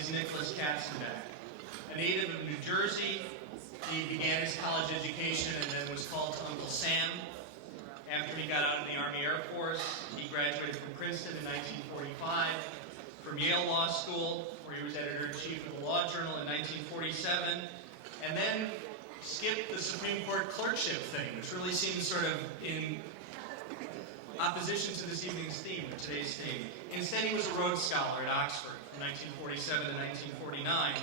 is Nicholas Katzenbach. A native of New Jersey, he began his college education and then was called to Uncle Sam. After he got out of the Army Air Force, he graduated from Princeton in 1945, from Yale Law School, where he was editor-in-chief of the Law Journal in 1947, and then skipped the Supreme Court clerkship thing, which really seems sort of in opposition to this evening's theme, or today's theme. Instead, he was a Rhodes Scholar at Oxford from 1947 to 1949,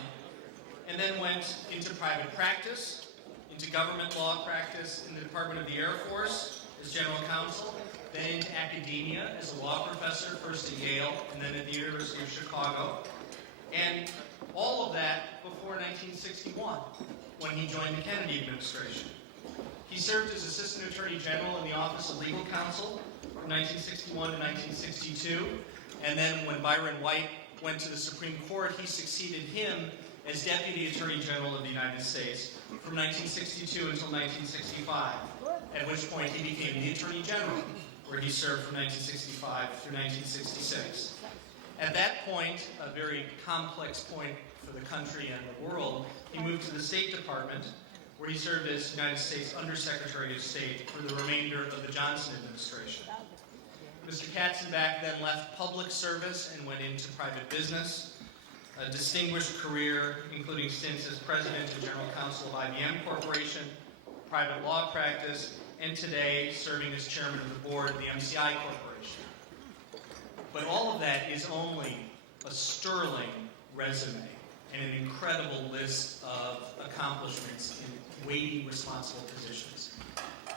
and then went into private practice, into government law practice in the Department of the Air Force as general counsel, then into academia as a law professor, first at Yale and then at the University of Chicago. And all of that before 1961, when he joined the Kennedy administration. He served as Assistant Attorney General in the Office of Legal Counsel from 1961 to 1962. And then when Byron White went to the Supreme Court, he succeeded him as Deputy Attorney General of the United States from 1962 until 1965, at which point he became the Attorney General, where he served from 1965 through 1966. At that point, a very complex point for the country and the world, he moved to the State Department, where he served as United States Undersecretary of State for the remainder of the Johnson administration. Mr. Katzenbach then left public service and went into private business, a distinguished career, including stints as President and General Counsel of IBM Corporation, private law practice, and today serving as Chairman of the Board of the MCI Corporation. But all of that is only a sterling resume and an incredible list of accomplishments in weighty, responsible positions.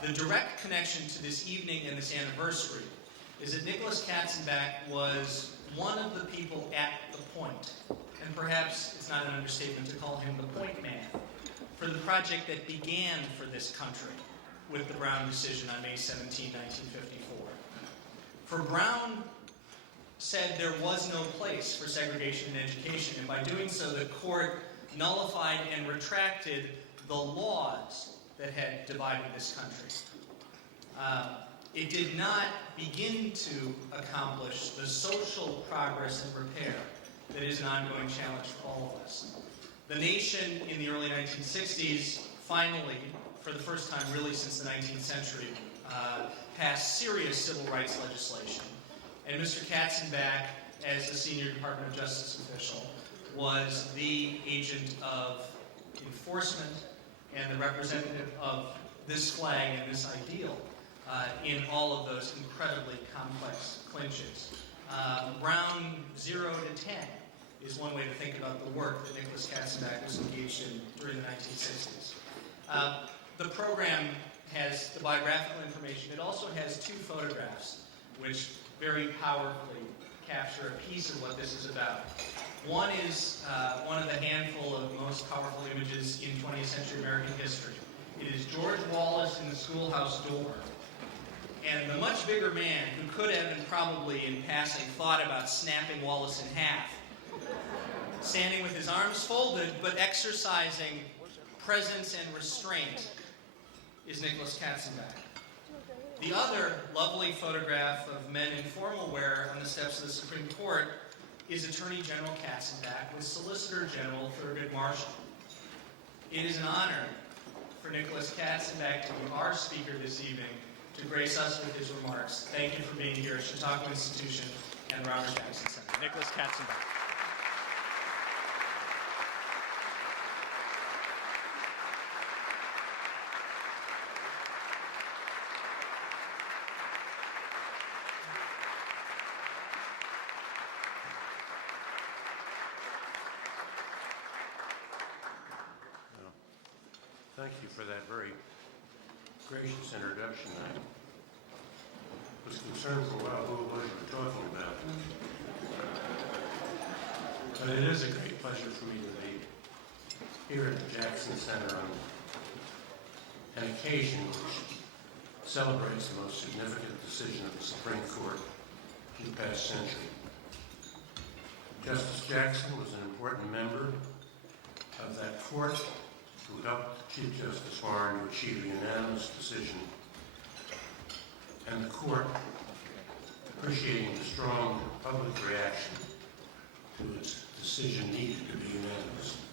The direct connection to this evening and this anniversary is that Nicholas Katzenbach was one of the people at the point, and perhaps it's not an understatement to call him the point man, for the project that began for this country with the Brown decision on May 17, 1954. For Brown said there was no place for segregation in education, and by doing so, the court nullified and retracted the laws that had divided this country. It did not begin to accomplish the social progress and repair that is an ongoing challenge for all of us. The nation in the early 1960s finally, for the first time really since the 19th century, passed serious civil rights legislation. And Mr. Katzenbach, as a senior Department of Justice official, was the agent of enforcement and the representative of this flag and this ideal in all of those incredibly complex clinches. Brown 0 to 10 is one way to think about the work that Nicholas Katzenbach was engaged in during the 1960s. The program has the biographical information. It also has two photographs, which very powerfully capture a piece of what this is about. One is one of the handful of most powerful images in 20th century American history. It is George Wallace in the schoolhouse door. And the much bigger man who could have and probably in passing thought about snapping Wallace in half, standing with his arms folded but exercising presence and restraint, is Nicholas Katzenbach. The other lovely photograph of men in formal wear on the steps of the Supreme Court is Attorney General Katzenbach with Solicitor General Thurgood Marshall. It is an honor for Nicholas Katzenbach to be our speaker this evening, to grace us with his remarks. Thank you for being here at Chautauqua Institution and Robert Jackson Center. Nicholas Katzenbach. Thank you for that very gracious introduction. I was concerned for a while who it was you were talking about. But it is a great pleasure for me to be here at the Jackson Center on an occasion which celebrates the most significant decision of the Supreme Court in the past century. Justice Jackson was an important member of that court who helped Chief Justice Warren to achieve a unanimous decision, and the court, appreciating the strong public reaction to its decision needed to be unanimous.